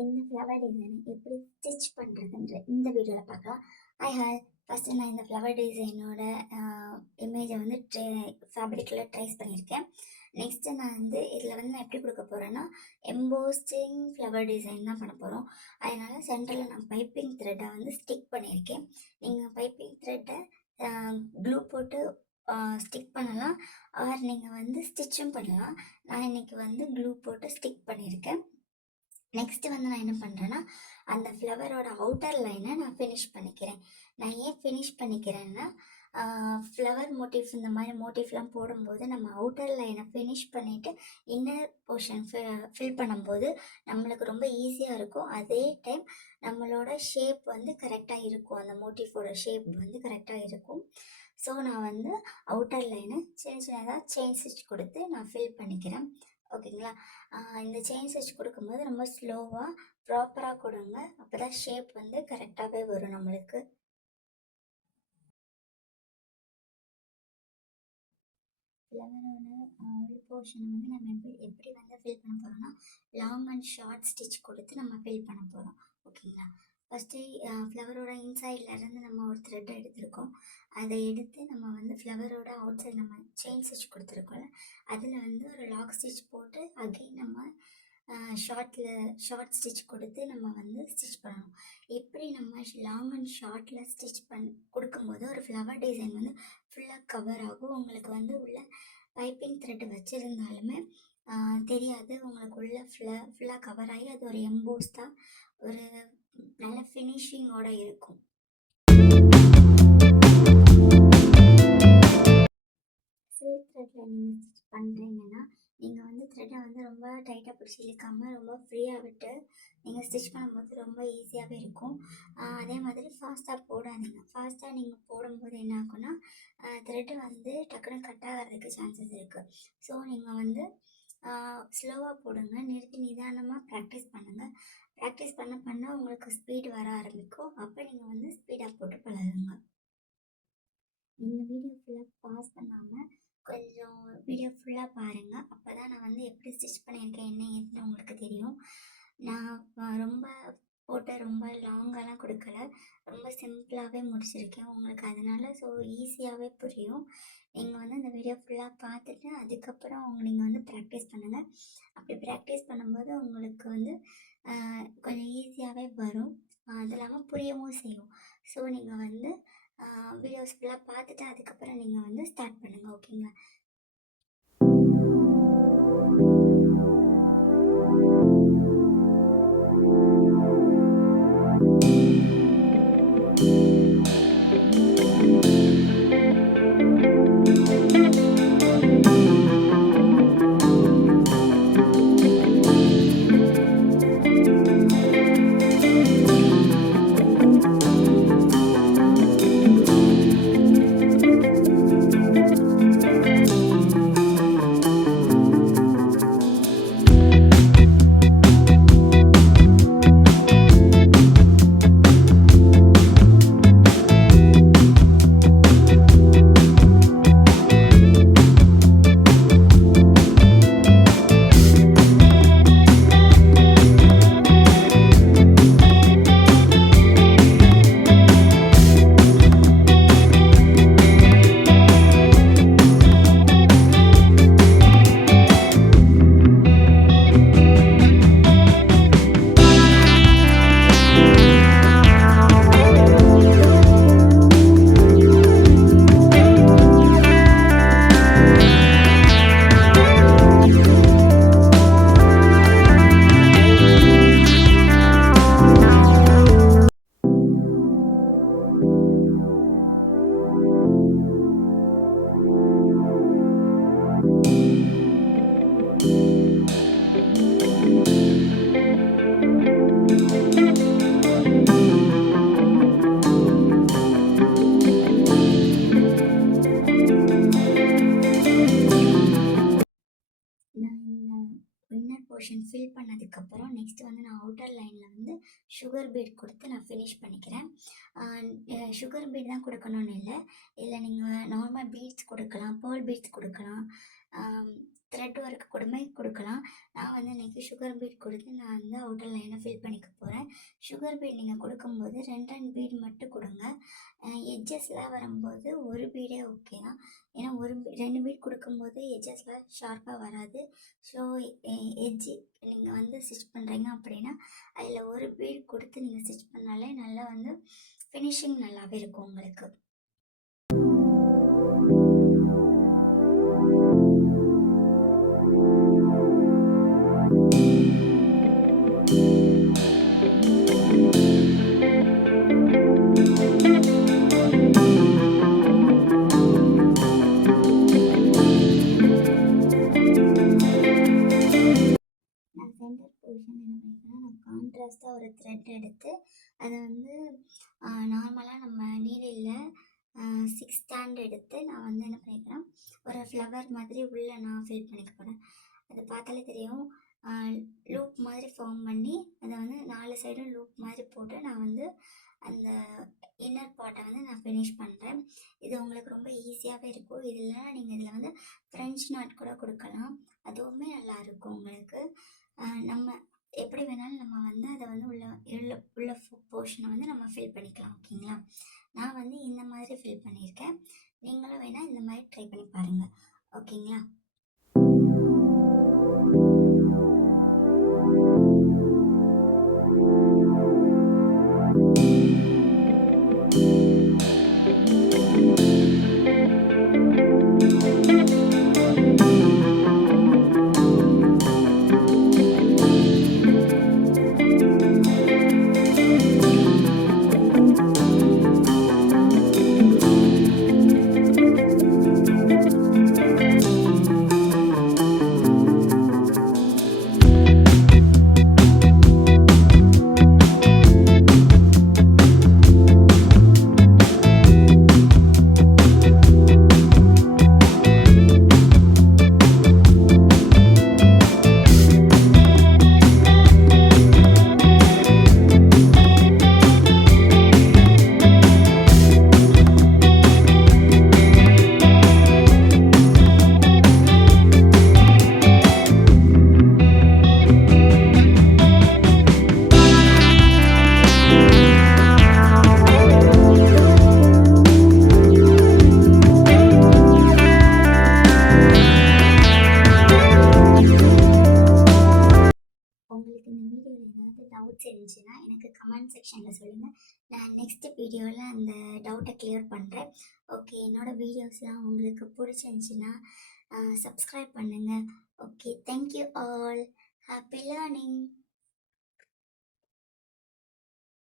இந்த ஃப்ளவர் டிசைனை எப்படி ஸ்டிச் பண்ணுறதுன்ற இந்த வீடியோவில் பார்க்கலாம். ஹாய் ஃபஸ்ட்டு நான் இந்த ஃப்ளவர் டிசைனோட இமேஜை வந்து ஃபேப்ரிக்கில் ட்ரேஸ் பண்ணியிருக்கேன். நெக்ஸ்ட்டு நான் இதில் நான் எப்படி கொடுக்க போகிறேன்னா எம்போஸ்டிங் ஃப்ளவர் டிசைன் தான் பண்ண போகிறோம். அதனால் சென்டரில் நான் பைப்பிங் த்ரெட்டை ஸ்டிக் பண்ணியிருக்கேன். நீங்கள் பைப்பிங் த்ரெட்டை க்ளூ போட்டு ஸ்டிக் பண்ணலாம், ஆர் நீங்கள் ஸ்டிச்சும் பண்ணலாம். நான் இன்றைக்கி க்ளூ போட்டு ஸ்டிக் பண்ணியிருக்கேன். நெக்ஸ்ட்டு நான் என்ன பண்ணுறேன்னா அந்த ஃப்ளவரோட அவுட்டர் லைனை நான் ஃபினிஷ் பண்ணிக்கிறேன். நான் ஏன் ஃபினிஷ் பண்ணிக்கிறேன்னா ஃப்ளவர் மோட்டிவ்ஸ் இந்த மாதிரி மோட்டிவ்லாம் போடும்போது நம்ம அவுட்டர் லைனை ஃபினிஷ் பண்ணிவிட்டு இன்னர் போர்ஷன் ஃபில் பண்ணும்போது நம்மளுக்கு ரொம்ப ஈஸியாக இருக்கும். அதே டைம் நம்மளோட ஷேப் கரெக்டாக இருக்கும், அந்த மோட்டிவோட ஷேப் கரெக்டாக இருக்கும். ஸோ நான் அவுட்டர் லைனை சின்னதாக செயின் ஸ்டிச் கொடுத்து நான் ஃபில் பண்ணிக்கிறேன். ஓகேங்களா? இந்த செயின் ஸ்டிச் கொடுக்கும்போது ரொம்ப ஸ்லோவாக ப்ராப்பராக கொடுங்க, அப்போ தான் ஷேப் கரெக்டாகவே வரும் நம்மளுக்கு. ஃப்ளவரோட உள் போர்ஷனை நம்ம எப்படி ஃபில் பண்ண போகிறோம்னா லாங் அண்ட் ஷார்ட் ஸ்டிச் கொடுத்து நம்ம ஃபில் பண்ண போகிறோம். ஓகேங்களா? ஃபஸ்ட்டு ஃப்ளவரோட இன்சைட்லேருந்து நம்ம ஒரு த்ரெட் எடுத்திருக்கோம். அதை எடுத்து நம்ம ஃப்ளவரோட அவுட் சைட் நம்ம செயின் ஸ்டிச் கொடுத்துருக்கோம்ல, அதில் ஒரு லாக் ஸ்டிச் போட்டு அகெயின் நம்ம ஷார்ட் ஸ்டிச் கொடுத்து நம்ம ஸ்டிச் பண்ணணும். எப்படி நம்ம லாங் அண்ட் ஷார்ட்டில் ஸ்டிச் கொடுக்கும்போது ஒரு ஃப்ளவர் டிசைன் ஃபுல்லாக கவர் ஆகும். உங்களுக்கு உள்ள பைப்பிங் த்ரெட் வச்சுருந்தாலுமே தெரியாது, உங்களுக்கு உள்ள ஃபுல்லாக கவர் ஆகி அது ஒரு எம்போஸ் தான், ஒரு நல்ல ஃபினிஷிங்கோடு இருக்கும். சில்க் த்ரெட்டில் நீங்கள் ஸ்டிச் பண்ணுறீங்கன்னா நீங்கள் த்ரெட்டை ரொம்ப டைட்டாக பிடிச்சி இழுக்காமல் ரொம்ப ஃப்ரீயாக விட்டு நீங்கள் ஸ்டிச் பண்ணும்போது ரொம்ப ஈஸியாகவே இருக்கும். அதே மாதிரி ஃபாஸ்ட்டாக போடாதீங்க. ஃபாஸ்ட்டாக நீங்கள் போடும்போது என்ன ஆகும்னா த்ரெட்டு டக்குன்னு கட் ஆகிறதுக்கு சான்சஸ் இருக்குது. ஸோ நீங்கள் ஸ்லோவாக போடுங்க, நிறுத்தி நிதானமாக ப்ராக்டிஸ் பண்ணுங்கள். ப்ராக்டிஸ் பண்ண உங்களுக்கு ஸ்பீடு வர ஆரம்பிக்கும். அப்போ நீங்கள் ஸ்பீடாக போட்டு பழகுங்க. நீங்கள் வீடியோ ஃபுல்லாக பாஸ் பண்ணாமல் கொஞ்சம் வீடியோ ஃபுல்லாக பாருங்கள், அப்போ தான் நான் எப்படி ஸ்டிச் பண்ணியிருக்கேன் என்ன ஏதுன்னு உங்களுக்கு தெரியும். நான் ரொம்ப போட்டு ரொம்ப லாங்கெல்லாம் கொடுக்கல, ரொம்ப சிம்பிளாகவே முடிச்சிருக்கேன் உங்களுக்கு, அதனால் ஸோ ஈஸியாகவே புரியும். நீங்கள் இந்த வீடியோ ஃபுல்லாக பார்த்துட்டு அதுக்கப்புறம் நீங்கள் ப்ராக்டிஸ் பண்ணுங்கள். அப்படி ப்ராக்டிஸ் பண்ணும்போது உங்களுக்கு கொஞ்சம் ஈஸியாகவே வரும், அது இல்லாமல் புரியவும் செய்யும். ஸோ நீங்கள் வீடியோஸ் ஃபுல்லாக பார்த்துட்டு அதுக்கப்புறம் நீங்கள் ஸ்டார்ட் பண்ணுங்கள். ஓகேங்களா? போர்ஷன் ஃபில் பண்ணதுக்கப்புறம் நெக்ஸ்ட்டு நான் அவுட்டர் லைனில் சுகர் பீட் கொடுத்து நான் ஃபினிஷ் பண்ணிக்கிறேன். சுகர் பீட் தான் கொடுக்கணும்னு இல்லை, இல்லை நீங்கள் நார்மல் பீட்ஸ் கொடுக்கலாம், பேர்ல் பீட்ஸ் கொடுக்கலாம், த்ரெட் ஒர்க் கூடமே கொடுக்கலாம். நான் வந்து இன்றைக்கி சுகர் பீட் கொடுத்து நான் வந்து அவுட்டர் லைனை ஃபில் பண்ணிக்க போகிறேன். சுகர் பீட் நீங்கள் கொடுக்கும்போது 2 பீட் மட்டும் கொடுங்க. எட்ஜஸ்லாம் வரும்போது ஒரு பீடே ஓகே தான். ஏன்னா 2 பீட் கொடுக்கும்போது எட்ஜஸ்லாம் ஷார்ப்பாக வராது. ஸோ எட்ஜு நீங்கள் வந்து ஸ்டிச் பண்ணுறீங்க அப்படின்னா அதில் ஒரு பீட் கொடுத்து நீங்கள் ஸ்டிச் பண்ணாலே நல்லா வந்து ஃபினிஷிங் நல்லாவே இருக்கும் உங்களுக்கு. சென்டர் பொசிஷன் என்ன பண்ணிக்கிறேன்னா, நான் கான்ட்ராஸ்ட்டாக ஒரு த்ரெட் எடுத்து அதை வந்து நார்மலாக நம்ம நீடிலில் 6 ஸ்டாண்ட் எடுத்து நான் வந்து என்ன பண்ணிக்கிறேன்னா, ஒரு ஃப்ளவர் மாதிரி உள்ளே நான் ஃபில் பண்ணிக்க போகிறேன். அதை பார்த்தாலே தெரியும். லூப் மாதிரி ஃபார்ம் பண்ணி அதை வந்து 4 சைடும் லூப் மாதிரி போட்டு நான் வந்து அந்த இன்னர் பார்ட்டை வந்து நான் ஃபினிஷ் பண்ணுறேன். இது உங்களுக்கு ரொம்ப ஈஸியாகவே இருக்கும். இதில் நீங்கள் இதில் வந்து ஃப்ரெஞ்ச் நாட் கூட கொடுக்கலாம். அதுவுமே நல்லாயிருக்கும் உங்களுக்கு. நம்ம எப்படி வேணாலும் நம்ம வந்து அதை வந்து உள்ள போர்ஷனை வந்து நம்ம ஃபில் பண்ணிக்கலாம். ஓகேங்களா? நான் வந்து இந்த மாதிரி ஃபில் பண்ணியிருக்கேன். நீங்களும் வேணால் இந்த மாதிரி ட்ரை பண்ணி பாருங்கள். ஓகேங்களா? உங்களுக்கு இந்த வீடியோவில் ஏதாவது டவுட்ஸ் இருந்துச்சுன்னா எனக்கு கமெண்ட் செக்ஷனில் சொல்லுங்கள். நான் நெக்ஸ்ட் வீடியோவில் அந்த டவுட்டை கிளியர் பண்ணுறேன். ஓகே, என்னோடய வீடியோஸ்லாம் உங்களுக்கு பிடிச்சிருந்துச்சின்னா சப்ஸ்கிரைப் பண்ணுங்கள். Okay, thank you all. Happy learning.